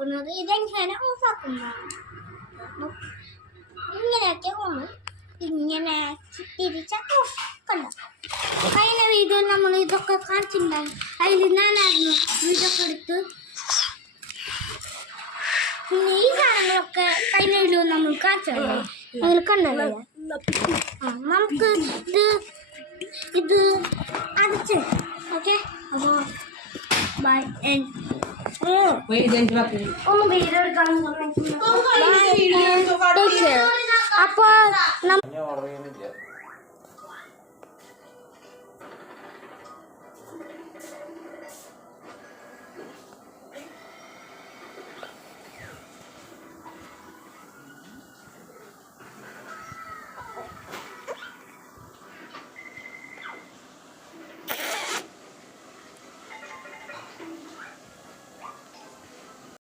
പോകുന്നത്. ഇതെങ്ങനെ ഓഫാക്കുന്നതാണ്. ഇങ്ങനെയൊക്കെ ഒന്ന് ഇങ്ങനെ തിരിച്ച കണ്ട. കഴിഞ്ഞ വീഡിയോ നമ്മൾ ഇതൊക്കെ കാണിച്ചിട്ടുണ്ടാവും. അതിൽ ഞാനായിരുന്നു വീഡിയോ ഒക്കെ എടുത്ത്. പിന്നെ ഈ സാധനങ്ങളൊക്കെ കഴിഞ്ഞ വീഡിയോ നമ്മൾ കാണിച്ചല്ലേ, അതിൽ കണ്ടല്ലേ. നമുക്ക് ഇത് അടച്ച് ഓക്കെ. അപ്പോൾ ബൈ. ഒന്ന് വീഡിയോ എടുക്കാൻ അപ്പോൾ